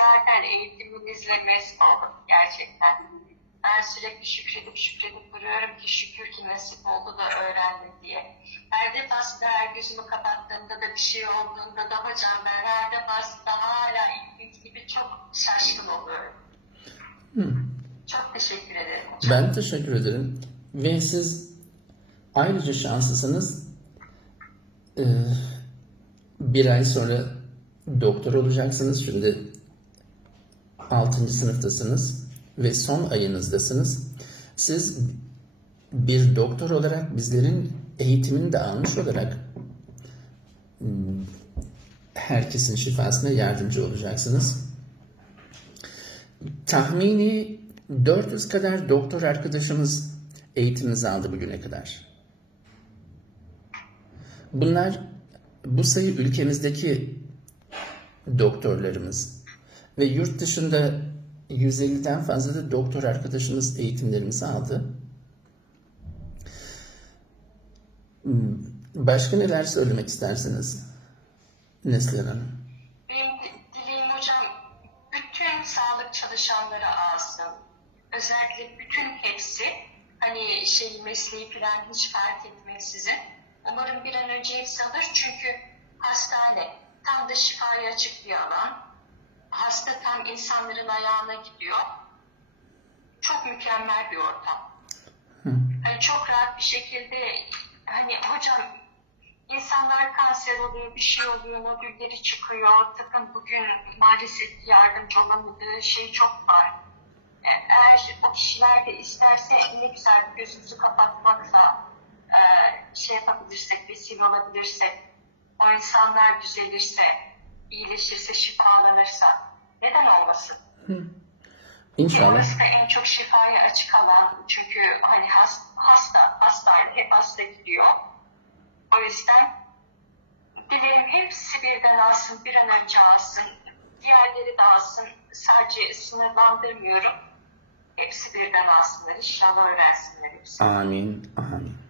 zaten eğitiminizle mest oldum gerçekten. Ben sürekli şükredip şükredip duruyorum ki şükür ki nasip oldu da öğrendim diye. Her defasında her gözümü kapattığımda da bir şey olduğunda da hocam ben her defasında hala ilk gibi çok şaşkın oluyorum. Çok teşekkür ederim hocam. Ben teşekkür ederim. Ve siz ayrıca şanslısınız. Ee, bir ay sonra doktor olacaksınız. Şimdi 6. sınıftasınız ve son ayınızdasınız. Siz bir doktor olarak bizlerin eğitimini de almış olarak hmm, herkesin şifasına yardımcı olacaksınız. Tahmini 400 kadar doktor arkadaşımız eğitiminizi aldı bugüne kadar. Bunlar bu sayı ülkemizdeki doktorlarımız ve yurt dışında 150'den fazla da doktor arkadaşımız eğitimlerimizi aldı. Hmm, Başka neler söylemek istersiniz Neslihan Hanım? Benim dileğim hocam bütün sağlık çalışanları alsın. Özellikle bütün hepsi hani şey mesleği falan hiç fark etmeksizin. Umarım bir an önce hepsi alır çünkü hastane tam da şifaya açık bir alan. İnsanların ayağına gidiyor. Çok mükemmel bir ortam. Hani çok rahat bir şekilde hani hocam insanlar kanser oluyor, bir şey oluyor, nodülleri çıkıyor. Tıpın bugün maalesef yardımcı olamadığı şey çok var. E, Eğer o kişiler de isterse ne güzel gözümüzü kapatmakla e, şey yapabilirsek, vesile olabilirsek, o insanlar düzelirse, iyileşirse, şifalanırsa neden olmasın? İnşallah. Orası da en çok şifaya açık alan. Çünkü hani hasta, hasta hastane hep hasta gidiyor. O yüzden dilerim hepsi birden alsın, bir an önce alsın. Diğerleri de alsın. Sadece sınırlandırmıyorum. Hepsi birden alsınlar. İnşallah öğrensinler hepsi. Amin. Amin.